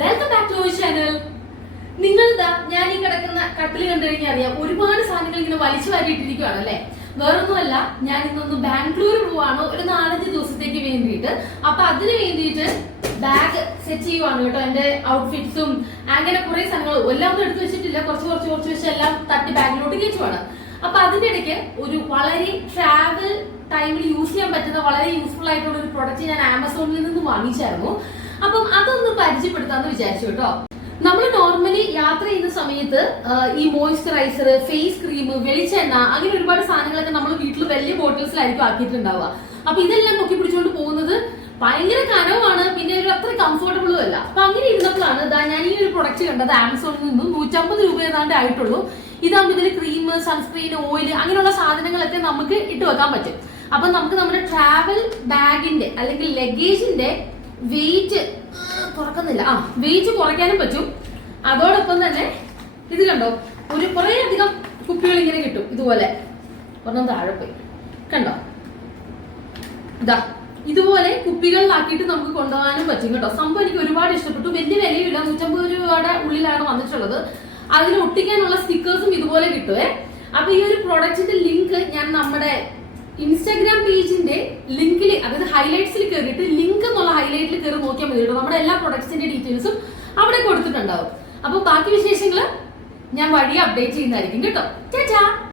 Welcome back to our channel. നിങ്ങളിതാ ഞാൻ ഈ കിടക്കുന്ന കട്ടിൽ കണ്ടു കഴിഞ്ഞാൽ അറിയാം, ഒരുപാട് സാധനങ്ങൾ ഇങ്ങനെ വലിച്ചു വാരിയിട്ടിരിക്കുകയാണ് അല്ലെ. വേറൊന്നുമല്ല, ഞാൻ ഇന്നൊന്ന് ബാംഗ്ലൂർ പോവാണ് ഒരു 4-5 ദിവസത്തേക്ക് വേണ്ടിയിട്ട്. അപ്പൊ അതിന് വേണ്ടിയിട്ട് ബാഗ് സെറ്റ് ചെയ്യുവാണ് കേട്ടോ. എന്റെ ഔട്ട്ഫിറ്റ്സും അങ്ങനെ കുറെ സാധനങ്ങളും എല്ലാം ഒന്നും എടുത്തു വെച്ചിട്ടില്ല, കുറച്ച് വെച്ച് എല്ലാം തട്ടി ബാഗിലോട്ട് കയറ്റുവാണ്. അപ്പൊ അതിന്റെ ഇടയ്ക്ക് ഒരു വളരെ ട്രാവൽ ടൈമിൽ യൂസ് ചെയ്യാൻ പറ്റുന്ന വളരെ യൂസ്ഫുൾ ആയിട്ടുള്ള ഒരു പ്രൊഡക്റ്റ് ഞാൻ ആമസോണിൽ നിന്ന് വാങ്ങിച്ചായിരുന്നു. അപ്പം അതൊന്ന് പരിചയപ്പെടുത്താന്ന് വിചാരിച്ചു കേട്ടോ. നമ്മൾ നോർമലി യാത്ര ചെയ്യുന്ന സമയത്ത് ഈ മോയ്സ്ചറൈസർ, ഫേസ് ക്രീം, വെളിച്ചെണ്ണ അങ്ങനെ ഒരുപാട് സാധനങ്ങളൊക്കെ നമ്മൾ വീട്ടിൽ വലിയ ബോട്ടിൽസിലായിരിക്കും ആക്കിയിട്ടുണ്ടാവുക. അപ്പൊ ഇതെല്ലാം പൊക്കി പിടിച്ചുകൊണ്ട് പോകുന്നത് ഭയങ്കര കനവുമാണ്, പിന്നെ ഒരു അത്ര കംഫർട്ടബിളും അല്ല. അപ്പൊ അങ്ങനെ ഇരുന്നപ്പോഴാണ് ഞാൻ ഈ ഒരു പ്രൊഡക്റ്റ് കണ്ടത് ആമസോണിൽ നിന്നും. 150 രൂപ ഏതാണ്ട് ആയിട്ടുള്ളൂ. ഇതാകുമ്പോൾ ഇതിൽ ക്രീം, സൺസ്ക്രീൻ, ഓയിൽ അങ്ങനെയുള്ള സാധനങ്ങളൊക്കെ നമുക്ക് ഇട്ട് വെക്കാൻ പറ്റും. അപ്പൊ നമുക്ക് നമ്മുടെ ട്രാവൽ ബാഗിന്റെ അല്ലെങ്കിൽ ലഗേജിന്റെ വെയിറ്റ് വെയിറ്റ് കുറയ്ക്കാനും പറ്റും. അതോടൊപ്പം തന്നെ ഇത് കണ്ടോ, ഒരു കുറെ അധികം കുപ്പികൾ ഇങ്ങനെ കിട്ടും. ഇതുപോലെ ഒരെണ്ണം താഴെ പോയി കണ്ടോ, ഇതുപോലെ കുപ്പികളിലാക്കിയിട്ട് നമുക്ക് കൊണ്ടുപോകാനും പറ്റും കേട്ടോ. സംഭവം എനിക്ക് ഒരുപാട് ഇഷ്ടപ്പെട്ടു. വലിയ വിലയില്ല, 150 രൂപയുടെ ഉള്ളിലാണ് വന്നിട്ടുള്ളത്. അതിൽ ഒട്ടിക്കാനുള്ള സ്റ്റിക്കേഴ്സും ഇതുപോലെ കിട്ടുവേ. അപ്പൊ ഈ ഒരു പ്രൊഡക്റ്റിന്റെ ലിങ്ക് ഞാൻ നമ്മുടെ ഇൻസ്റ്റാഗ്രാം പേജിന്റെ ലിങ്കിൽ, അതായത് ഹൈലൈറ്റ്സിൽ കയറിയിട്ട് ലിങ്ക് എന്നുള്ള ഹൈലൈറ്റിൽ കയറി നോക്കിയാൽ മതി കേട്ടോ. നമ്മുടെ എല്ലാ പ്രൊഡക്ട്സിന്റെ ഡീറ്റെയിൽസും അവിടെ കൊടുത്തിട്ടുണ്ടാവും. അപ്പൊ ബാക്കി വിശേഷങ്ങൾ ഞാൻ വഴി അപ്ഡേറ്റ് ചെയ്യുന്നതായിരിക്കും കേട്ടോ. ടാറ്റാ.